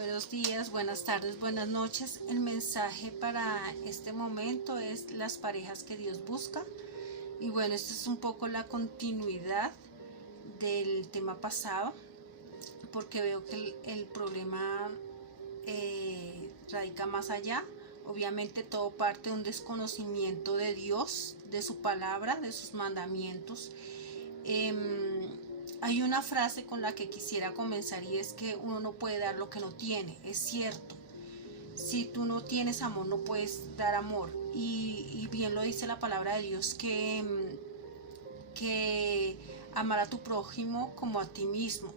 Buenos días, buenas tardes, buenas noches. El mensaje para este momento es las parejas que Dios busca. Y bueno, esta es un poco la continuidad del tema pasado, porque veo que el problema radica más allá. Obviamente todo parte de un desconocimiento de Dios, de su palabra, de sus mandamientos. Hay una frase con la que quisiera comenzar y es que uno no puede dar lo que no tiene. Es cierto. Si tú no tienes amor, no puedes dar amor. Y bien lo dice la palabra de Dios que amar a tu prójimo como a ti mismo.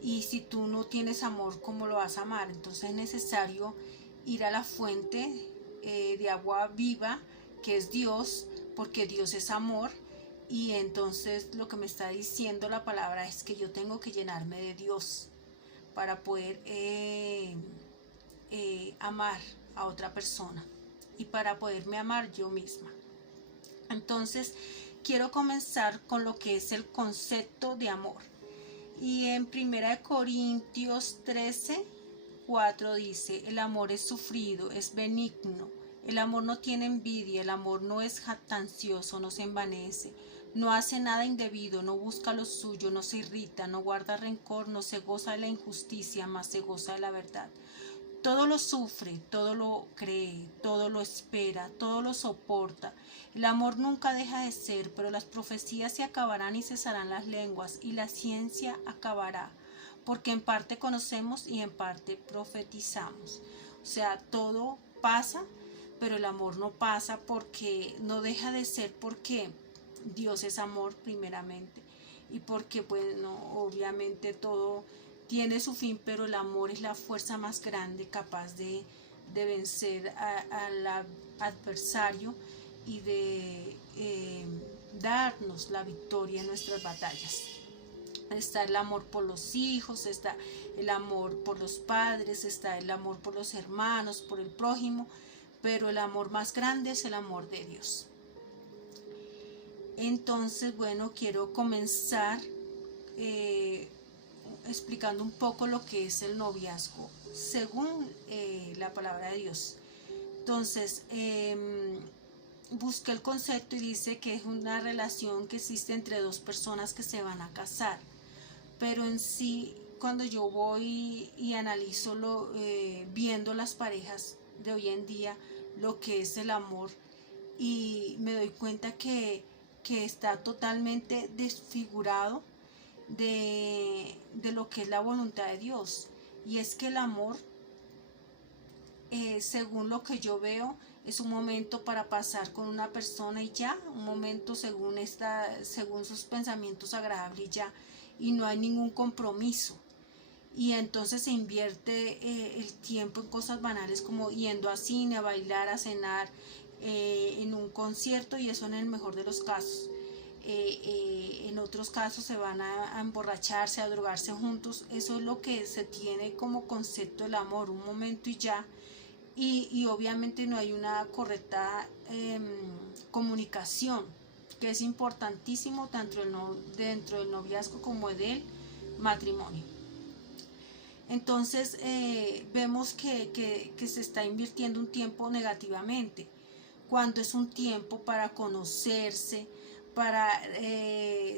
Y si tú no tienes amor, ¿cómo lo vas a amar? Entonces es necesario ir a la fuente de agua viva, que es Dios, porque Dios es amor. Y entonces lo que me está diciendo la palabra es que yo tengo que llenarme de Dios para poder amar a otra persona y para poderme amar yo misma. Entonces quiero comenzar con lo que es el concepto de amor. Y en 1 Corintios 13:4 dice: el amor es sufrido, es benigno. El amor no tiene envidia, el amor no es jactancioso, no se envanece, no hace nada indebido, no busca lo suyo, no se irrita, no guarda rencor, no se goza de la injusticia, mas se goza de la verdad. Todo lo sufre, todo lo cree, todo lo espera, todo lo soporta. El amor nunca deja de ser, pero las profecías se acabarán y cesarán las lenguas, y la ciencia acabará, porque en parte conocemos y en parte profetizamos. O sea, todo pasa, pero el amor no pasa, porque no deja de ser, porque Dios es amor primeramente, y porque bueno, obviamente todo tiene su fin, pero el amor es la fuerza más grande capaz de vencer al adversario y de darnos la victoria en nuestras batallas. Está el amor por los hijos, está el amor por los padres, está el amor por los hermanos, por el prójimo, pero el amor más grande es el amor de Dios. Entonces, bueno, quiero comenzar explicando un poco lo que es el noviazgo según la palabra de Dios. Entonces, busqué el concepto y dice que es una relación que existe entre dos personas que se van a casar, pero en sí, cuando yo voy y analizo viendo las parejas de hoy en día, lo que es el amor, y me doy cuenta que está totalmente desfigurado de lo que es la voluntad de Dios. Y es que el amor, según lo que yo veo, es un momento para pasar con una persona y ya, un momento según sus pensamientos agradables y ya, y no hay ningún compromiso. Y entonces se invierte el tiempo en cosas banales como yendo a cine, a bailar, a cenar, en un concierto, y eso en el mejor de los casos. En otros casos se van a emborracharse, a drogarse juntos. Eso es lo que se tiene como concepto del amor, un momento y ya. Y obviamente no hay una correcta comunicación, que es importantísimo tanto dentro del noviazgo como del matrimonio. Entonces vemos que se está invirtiendo un tiempo negativamente, cuando es un tiempo para conocerse, para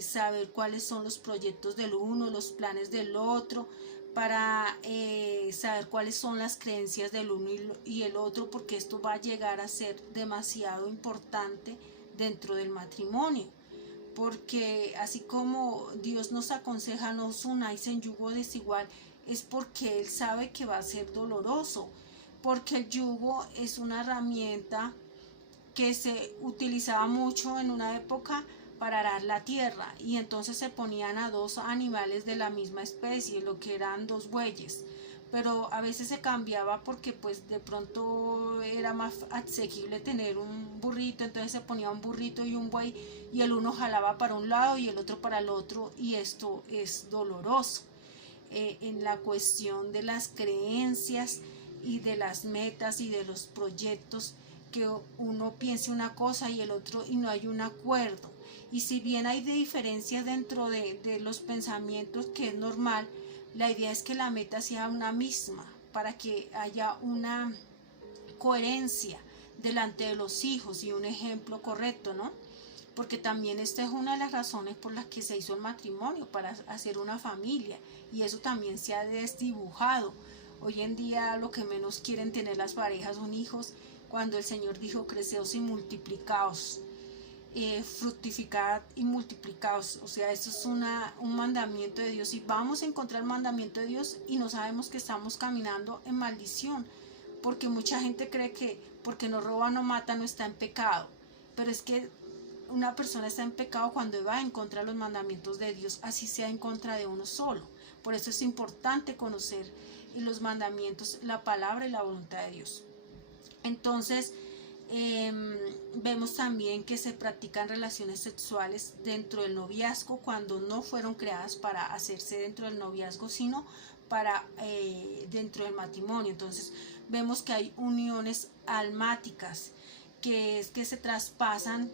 saber cuáles son los proyectos del uno, los planes del otro, para saber cuáles son las creencias del uno y el otro, porque esto va a llegar a ser demasiado importante dentro del matrimonio. Porque así como Dios nos aconseja no os unáis en yugo desigual, es porque Él sabe que va a ser doloroso, porque el yugo es una herramienta que se utilizaba mucho en una época para arar la tierra, y entonces se ponían a dos animales de la misma especie, lo que eran dos bueyes, pero a veces se cambiaba porque pues de pronto era más asequible tener un burrito, entonces se ponía un burrito y un buey, y el uno jalaba para un lado y el otro para el otro, y esto es doloroso. En la cuestión de las creencias y de las metas y de los proyectos, que uno piense una cosa y el otro, y no hay un acuerdo. Y si bien hay diferencias dentro de los pensamientos, que es normal, la idea es que la meta sea una misma, para que haya una coherencia delante de los hijos y un ejemplo correcto, ¿no? Porque también esta es una de las razones por las que se hizo el matrimonio, para hacer una familia, y eso también se ha desdibujado. Hoy en día lo que menos quieren tener las parejas son hijos, cuando el Señor dijo: creceos y multiplicaos, fructificad y multiplicaos. O sea, esto es un mandamiento de Dios, y vamos a encontrar el mandamiento de Dios y no sabemos que estamos caminando en maldición, porque mucha gente cree que porque no roba, no mata, no está en pecado, pero es que una persona está en pecado cuando va en contra de los mandamientos de Dios, así sea en contra de uno solo. Por eso es importante conocer los mandamientos, la palabra y la voluntad de Dios. Entonces, vemos también que se practican relaciones sexuales dentro del noviazgo cuando no fueron creadas para hacerse dentro del noviazgo, sino para dentro del matrimonio. Entonces vemos que hay uniones almáticas, que es que se traspasan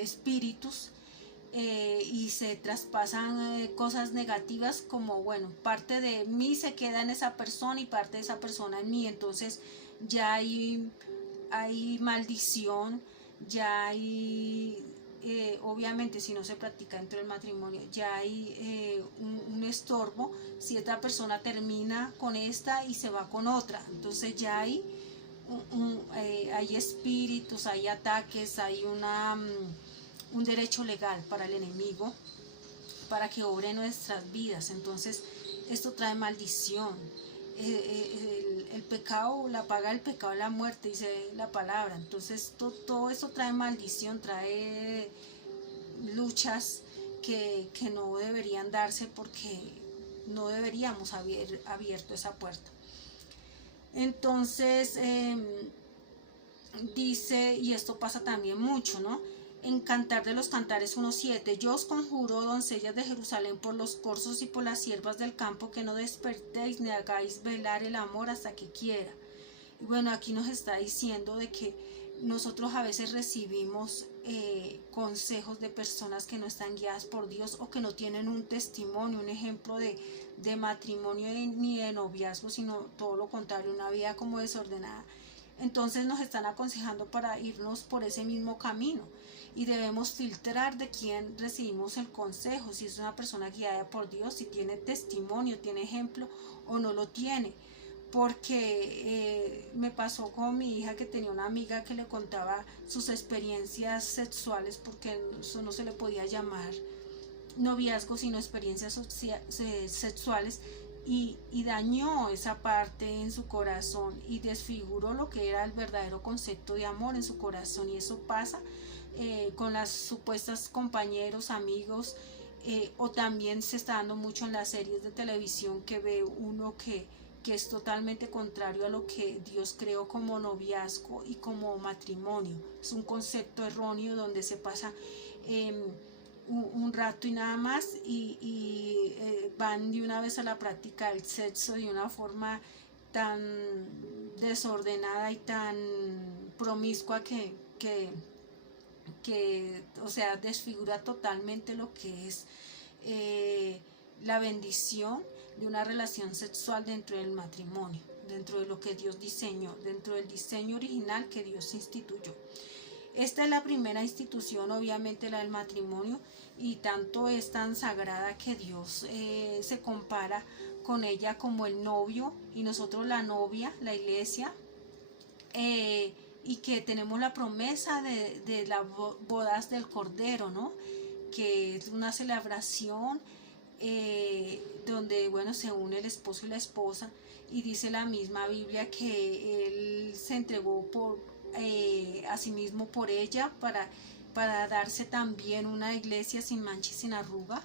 espíritus, y se traspasan cosas negativas, como bueno, parte de mí se queda en esa persona y parte de esa persona en mí. Entonces ya hay maldición, ya hay obviamente, si no se practica dentro del matrimonio, ya hay un estorbo. Si esta persona termina con esta y se va con otra, entonces ya hay espíritus, hay ataques, hay un derecho legal para el enemigo para que obre en nuestras vidas. Entonces esto trae maldición. El pecado, la paga del pecado es la muerte, dice la palabra. Entonces todo eso trae maldición, trae luchas que no deberían darse, porque no deberíamos haber abierto esa puerta. Entonces dice, y esto pasa también mucho, ¿no? En Cantar de los Cantares 1:7: yo os conjuro, doncellas de Jerusalén, por los corzos y por las siervas del campo, que no despertéis ni hagáis velar el amor hasta que quiera. Y bueno, aquí nos está diciendo de que nosotros a veces recibimos consejos de personas que no están guiadas por Dios, o que no tienen un testimonio, un ejemplo de matrimonio ni de noviazgo, sino todo lo contrario, una vida como desordenada. Entonces nos están aconsejando para irnos por ese mismo camino, y debemos filtrar de quién recibimos el consejo, si es una persona guiada por Dios, si tiene testimonio, tiene ejemplo o no lo tiene. Porque me pasó con mi hija, que tenía una amiga que le contaba sus experiencias sexuales, porque eso no se le podía llamar noviazgo sino experiencias sexuales, y dañó esa parte en su corazón y desfiguró lo que era el verdadero concepto de amor en su corazón. Y eso pasa con las supuestas compañeros, amigos, o también se está dando mucho en las series de televisión, que ve uno que es totalmente contrario a lo que Dios creó como noviazgo y como matrimonio. Es un concepto erróneo donde se pasa un rato y nada más, y van de una vez a la práctica del sexo de una forma tan desordenada y tan promiscua que o sea, desfigura totalmente lo que es la bendición de una relación sexual dentro del matrimonio, dentro de lo que Dios diseñó, dentro del diseño original que Dios instituyó. Esta es la primera institución, obviamente, la del matrimonio, y tanto es tan sagrada que Dios se compara con ella como el novio, y nosotros la novia, la iglesia, y que tenemos la promesa de las bodas del Cordero, ¿no? Que es una celebración donde, bueno, se une el esposo y la esposa, y dice la misma Biblia que él se entregó a sí mismo por ella, para darse también una iglesia sin mancha y sin arruga,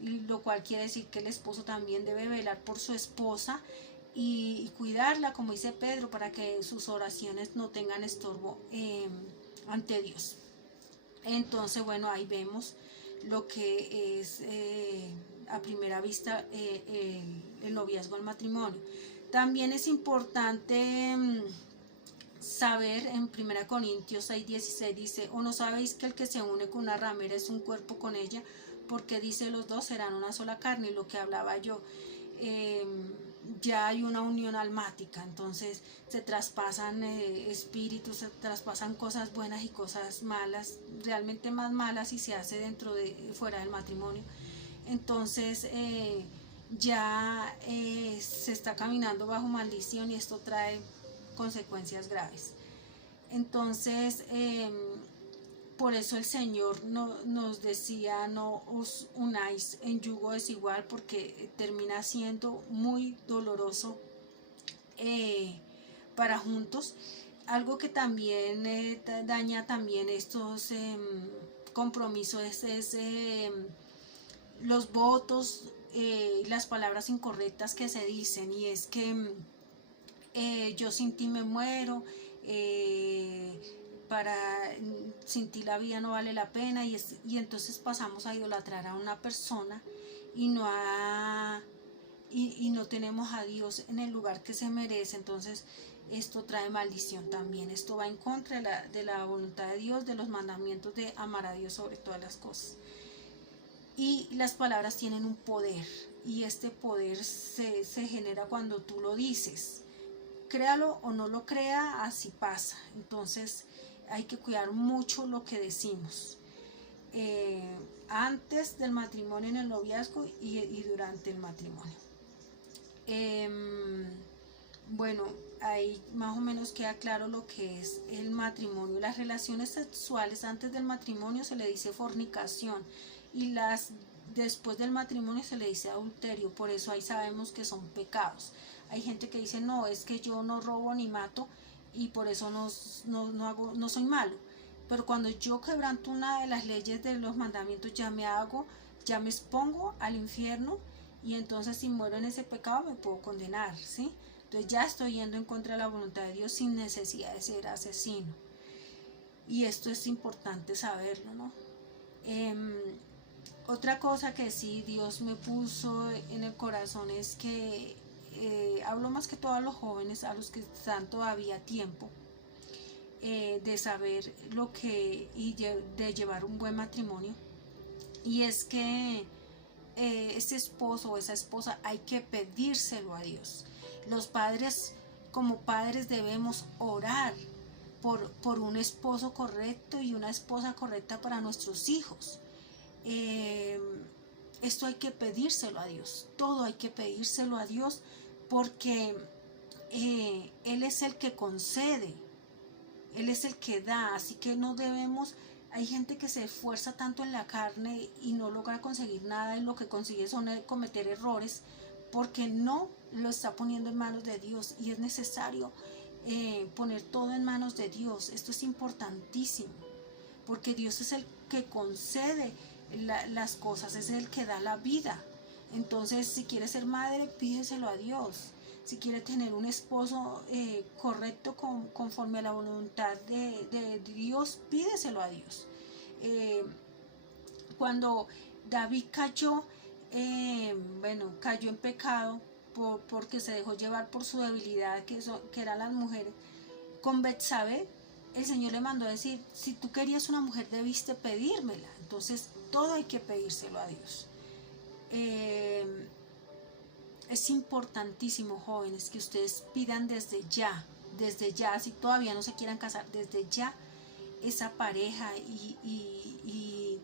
lo cual quiere decir que el esposo también debe velar por su esposa y cuidarla, como dice Pedro, para que sus oraciones no tengan estorbo ante Dios. Entonces, bueno, ahí vemos lo que es a primera vista el noviazgo, el matrimonio. También es importante saber, en 1 Corintios 6:16 dice: ¿o no sabéis que el que se une con una ramera es un cuerpo con ella? Porque dice, los dos serán una sola carne. Y lo que hablaba yo, ya hay una unión almática, entonces se traspasan espíritus, se traspasan cosas buenas y cosas malas, realmente más malas si se hace fuera del matrimonio. Entonces ya se está caminando bajo maldición y esto trae consecuencias graves. Entonces por eso el Señor nos decía: no os unáis en yugo desigual, porque termina siendo muy doloroso para juntos. Algo que también daña también estos compromisos es los votos, las palabras incorrectas que se dicen, y es que yo sin ti me muero, sin ti la vida no vale la pena, y entonces pasamos a idolatrar a una persona y no tenemos a Dios en el lugar que se merece. Entonces esto trae maldición también, esto va en contra de la voluntad de Dios, de los mandamientos de amar a Dios sobre todas las cosas. Y las palabras tienen un poder, y este poder se genera cuando tú lo dices. Créalo o no lo crea, así pasa. Entonces hay que cuidar mucho lo que decimos, antes del matrimonio, en el noviazgo y durante el matrimonio. Bueno, ahí más o menos queda claro lo que es el matrimonio. Las relaciones sexuales antes del matrimonio se le dice fornicación, y las después del matrimonio se le dice adulterio. Por eso ahí sabemos que son pecados. Hay gente que dice: no, es que yo no robo ni mato y por eso no soy malo. Pero cuando yo quebranto una de las leyes de los mandamientos, ya me expongo al infierno, y entonces si muero en ese pecado me puedo condenar, ¿sí? Entonces ya estoy yendo en contra de la voluntad de Dios sin necesidad de ser asesino. Y esto es importante saberlo, ¿no? Otra cosa que sí Dios me puso en el corazón es que hablo más que todo a los jóvenes, a los que están todavía a tiempo de saber lo que y de llevar un buen matrimonio. Y es que ese esposo o esa esposa hay que pedírselo a Dios. Los padres, como padres, debemos orar por un esposo correcto y una esposa correcta para nuestros hijos. Esto hay que pedírselo a Dios, todo hay que pedírselo a Dios, porque Él es el que concede, Él es el que da. Así que no debemos. Hay gente que se esfuerza tanto en la carne y no logra conseguir nada, y lo que consigue son cometer errores, porque no lo está poniendo en manos de Dios. Y es necesario poner todo en manos de Dios. Esto es importantísimo, porque Dios es el que concede las cosas, es el que da la vida. Entonces, si quiere ser madre, pídeselo a Dios. Si quiere tener un esposo correcto conforme a la voluntad de Dios, pídeselo a Dios. Cuando David cayó, cayó en pecado porque se dejó llevar por su debilidad, que eran las mujeres. Con Betsabé, el Señor le mandó a decir: si tú querías una mujer, debiste pedírmela. Entonces todo hay que pedírselo a Dios. Es importantísimo, jóvenes, que ustedes pidan desde ya, si todavía no se quieran casar, desde ya esa pareja, y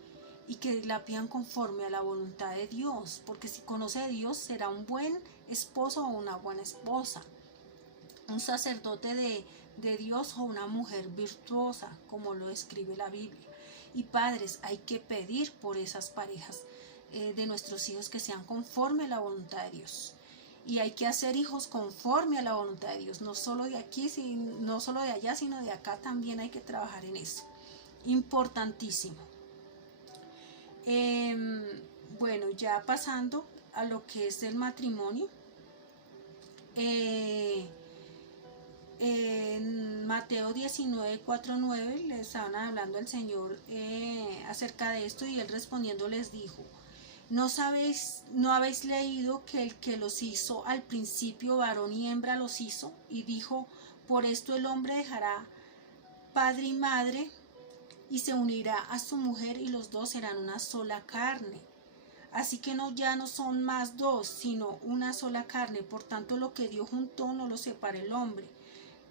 que la pidan conforme a la voluntad de Dios, porque si conoce a Dios será un buen esposo o una buena esposa, un sacerdote de Dios o una mujer virtuosa, como lo describe la Biblia. Y padres, hay que pedir por esas parejas de nuestros hijos, que sean conforme a la voluntad de Dios. Y hay que hacer hijos conforme a la voluntad de Dios, no solo de aquí, no solo de allá, sino de acá también hay que trabajar en eso. Importantísimo. Bueno, ya pasando a lo que es el matrimonio. En Mateo 19, 4, 9 le estaban hablando al Señor acerca de esto, y Él respondiendo les dijo: ¿No habéis leído que el que los hizo al principio varón y hembra los hizo? Y dijo: por esto el hombre dejará padre y madre y se unirá a su mujer, y los dos serán una sola carne. Así que ya no son más dos, sino una sola carne. Por tanto, lo que Dios juntó no lo separa el hombre.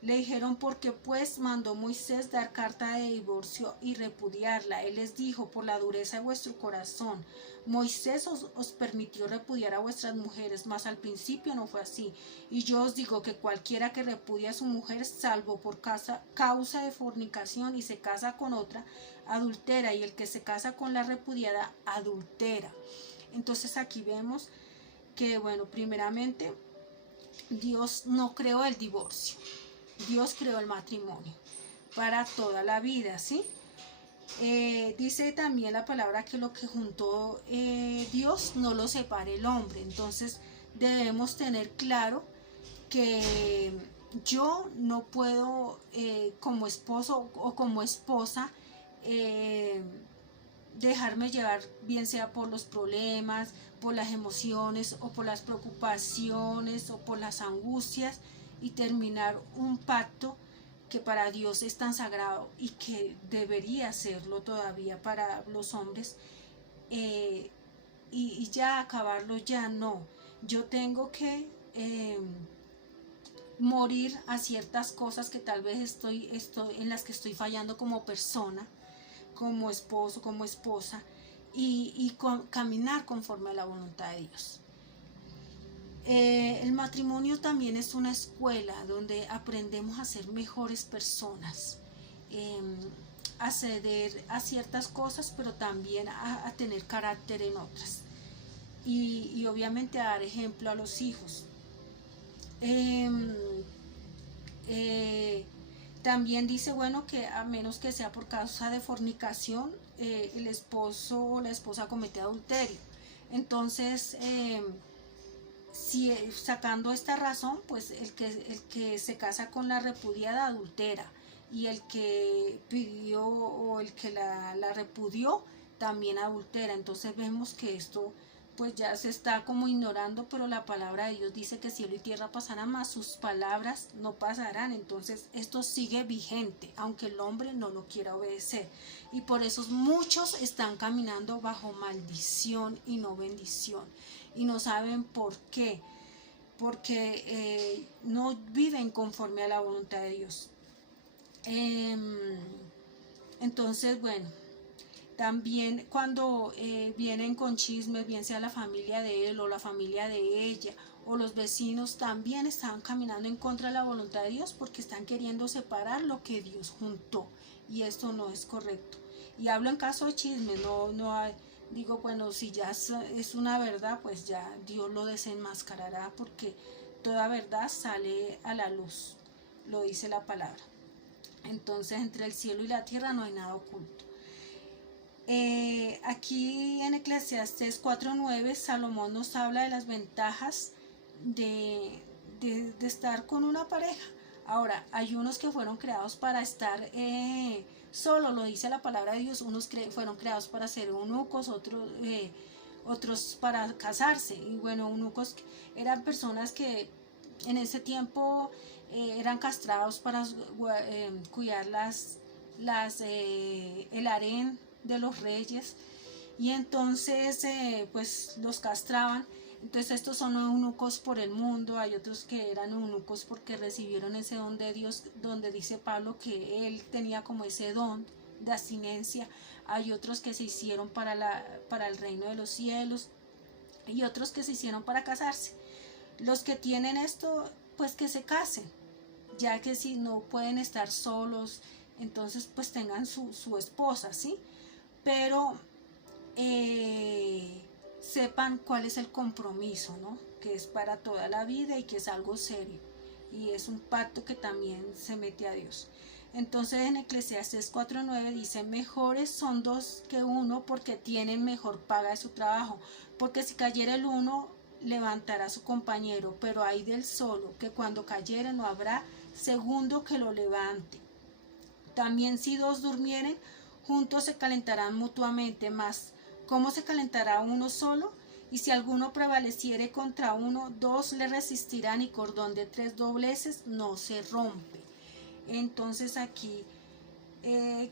Le dijeron: porque pues mandó Moisés dar carta de divorcio y repudiarla. Él les dijo: por la dureza de vuestro corazón. Moisés os permitió repudiar a vuestras mujeres, mas al principio no fue así. Y yo os digo que cualquiera que repudia a su mujer, salvo por causa de fornicación, y se casa con otra, adultera, y el que se casa con la repudiada, adultera. Entonces aquí vemos que, bueno, primeramente, Dios no creó el divorcio. Dios creó el matrimonio para toda la vida, ¿sí? Dice también la palabra que lo que juntó Dios no lo separe el hombre. Entonces debemos tener claro que yo no puedo como esposo o como esposa dejarme llevar, bien sea por los problemas, por las emociones o por las preocupaciones o por las angustias, y terminar un pacto que para Dios es tan sagrado y que debería serlo todavía para los hombres, y ya acabarlo. Ya no, yo tengo que morir a ciertas cosas que tal vez estoy en las que estoy fallando como persona, como esposo, como esposa, y caminar conforme a la voluntad de Dios. El matrimonio también es una escuela donde aprendemos a ser mejores personas, a ceder a ciertas cosas, pero también a tener carácter en otras, y obviamente a dar ejemplo a los hijos. También dice, bueno, que a menos que sea por causa de fornicación, el esposo o la esposa comete adulterio. Entonces, si sacando esta razón, pues el que se casa con la repudiada, adultera, y el que pidió o el que la repudió también adultera. Entonces vemos que esto pues ya se está como ignorando, pero la palabra de Dios dice que cielo y tierra pasarán, mas sus palabras no pasarán. Entonces esto sigue vigente, aunque el hombre no lo quiera obedecer, y por eso muchos están caminando bajo maldición y no bendición, y no saben por qué, porque no viven conforme a la voluntad de Dios. Entonces, bueno, también cuando vienen con chismes, bien sea la familia de él o la familia de ella o los vecinos, también están caminando en contra de la voluntad de Dios, porque están queriendo separar lo que Dios juntó, y esto no es correcto. Y hablo en caso de chismes, digo, bueno, si ya es una verdad, pues ya Dios lo desenmascarará, porque toda verdad sale a la luz, lo dice la palabra. Entonces, entre el cielo y la tierra no hay nada oculto. Aquí en Eclesiastés 4:9, Salomón nos habla de las ventajas de estar con una pareja. Ahora, hay unos que fueron creados para estar solo, lo dice la palabra de Dios. Unos fueron creados para ser eunucos, otros para casarse. Y bueno, eunucos eran personas que en ese tiempo eran castrados para cuidar el harén de los reyes, y entonces pues los castraban. Entonces estos son eunucos por el mundo. Hay otros que eran eunucos porque recibieron ese don de Dios, donde dice Pablo que él tenía como ese don de abstinencia. Hay otros que se hicieron para el reino de los cielos, y otros que se hicieron para casarse. Los que tienen esto, pues que se casen, ya que si no pueden estar solos, entonces pues tengan su esposa, ¿sí? Pero sepan cuál es el compromiso, ¿no? Que es para toda la vida y que es algo serio, y es un pacto que también se mete a Dios. Entonces en Eclesiastés 4:9 dice: mejores son dos que uno, porque tienen mejor paga de su trabajo, porque si cayera el uno, levantará a su compañero, pero hay del solo, que cuando cayere no habrá segundo que lo levante. También si dos durmieren, juntos se calentarán mutuamente, mas ¿cómo se calentará uno solo? Y si alguno prevaleciere contra uno, dos le resistirán, y cordón de 3 dobleces no se rompe. Entonces aquí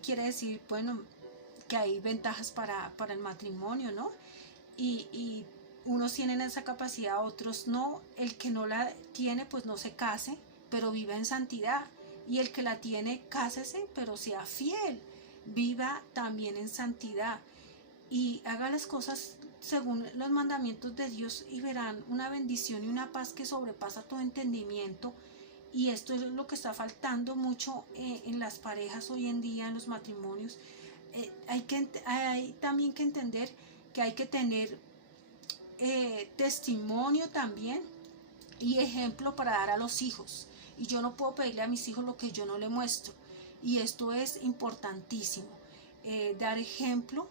quiere decir, bueno, que hay ventajas para el matrimonio, ¿no? y unos tienen esa capacidad, otros no. El que no la tiene, pues no se case, pero viva en santidad. Y el que la tiene, cásese, pero sea fiel, viva también en santidad y haga las cosas según los mandamientos de Dios, y verán una bendición y una paz que sobrepasa todo entendimiento. Y esto es lo que está faltando mucho en las parejas hoy en día, en los matrimonios. Hay también que entender que hay que tener testimonio también y ejemplo para dar a los hijos. Y yo no puedo pedirle a mis hijos lo que yo no le muestro. Y esto es importantísimo, dar ejemplo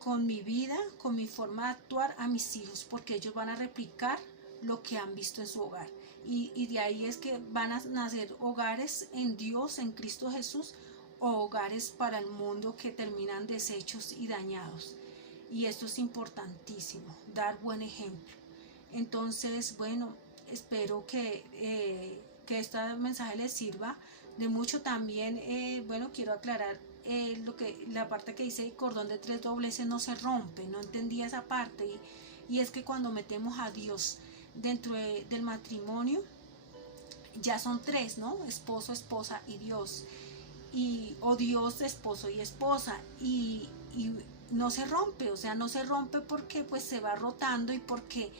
con mi vida, con mi forma de actuar a mis hijos, porque ellos van a replicar lo que han visto en su hogar. Y de ahí es que van a nacer hogares en Dios, en Cristo Jesús, o hogares para el mundo que terminan deshechos y dañados. Y esto es importantísimo, dar buen ejemplo. Entonces, bueno, espero que este mensaje les sirva de mucho. También, bueno, quiero aclarar la parte que dice cordón de 3 dobleces no se rompe. No entendía esa parte, y es que cuando metemos a Dios dentro del matrimonio, ya son 3, ¿no? Esposo, esposa y Dios, o Dios, esposo y esposa, y no se rompe. O sea, no se rompe porque pues se va rotando, y porque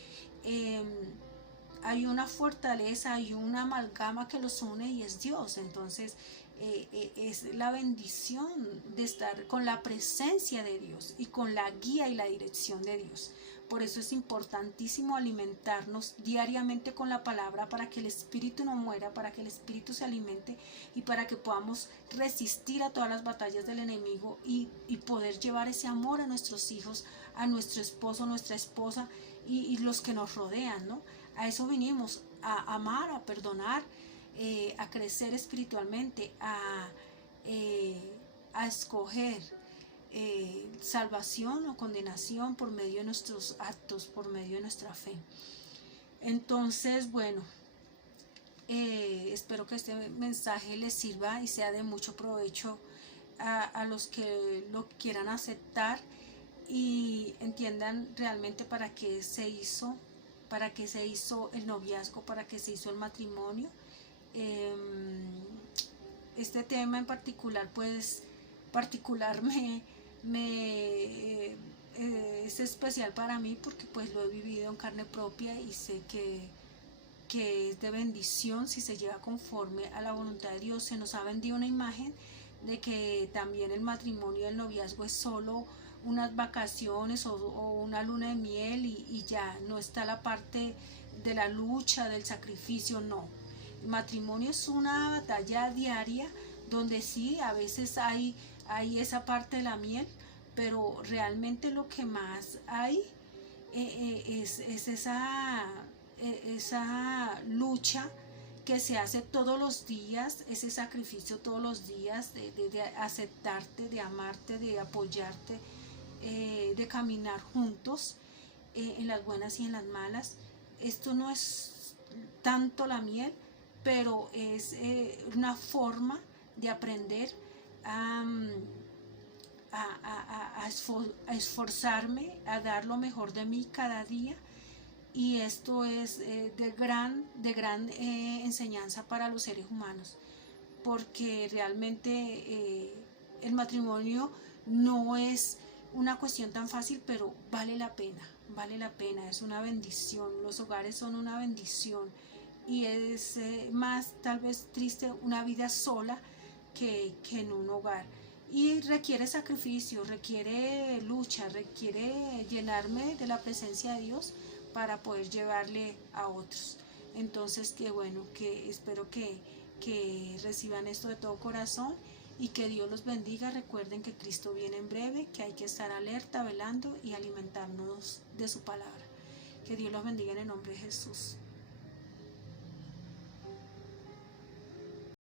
hay una fortaleza, hay una amalgama que los une, y es Dios. Entonces es la bendición de estar con la presencia de Dios y con la guía y la dirección de Dios. Por eso es importantísimo alimentarnos diariamente con la palabra, para que el espíritu no muera, para que el espíritu se alimente, y para que podamos resistir a todas las batallas del enemigo, y poder llevar ese amor a nuestros hijos, a nuestro esposo, nuestra esposa, y los que nos rodean, ¿no? A eso vinimos, a amar, a perdonar, a crecer espiritualmente, a escoger salvación o condenación por medio de nuestros actos, por medio de nuestra fe. Entonces, bueno, espero que este mensaje les sirva y sea de mucho provecho a los que lo quieran aceptar, y entiendan realmente para qué se hizo el noviazgo, para qué se hizo el matrimonio. Este tema en particular, pues es especial para mí, porque pues lo he vivido en carne propia, y sé que es de bendición si se lleva conforme a la voluntad de Dios. Se nos ha vendido una imagen de que también el matrimonio y el noviazgo es solo unas vacaciones o una luna de miel, y ya no está la parte de la lucha, del sacrificio. No, el matrimonio es una batalla diaria, donde sí, a veces hay esa parte de la miel, pero realmente lo que más hay es esa lucha que se hace todos los días, ese sacrificio todos los días de aceptarte, de amarte, de apoyarte, de caminar juntos en las buenas y en las malas. Esto no es tanto la miel, pero es una forma de aprender a esforzarme, a dar lo mejor de mí cada día. Y esto es de gran enseñanza para los seres humanos, porque realmente el matrimonio no es una cuestión tan fácil, pero vale la pena, es una bendición. Los hogares son una bendición, y es más tal vez triste una vida sola que en un hogar. Y requiere sacrificio, requiere lucha, requiere llenarme de la presencia de Dios para poder llevarle a otros. Entonces, que bueno, que espero que reciban esto de todo corazón, y que Dios los bendiga. Recuerden que Cristo viene en breve, que hay que estar alerta, velando y alimentarnos de su palabra. Que Dios los bendiga en el nombre de Jesús.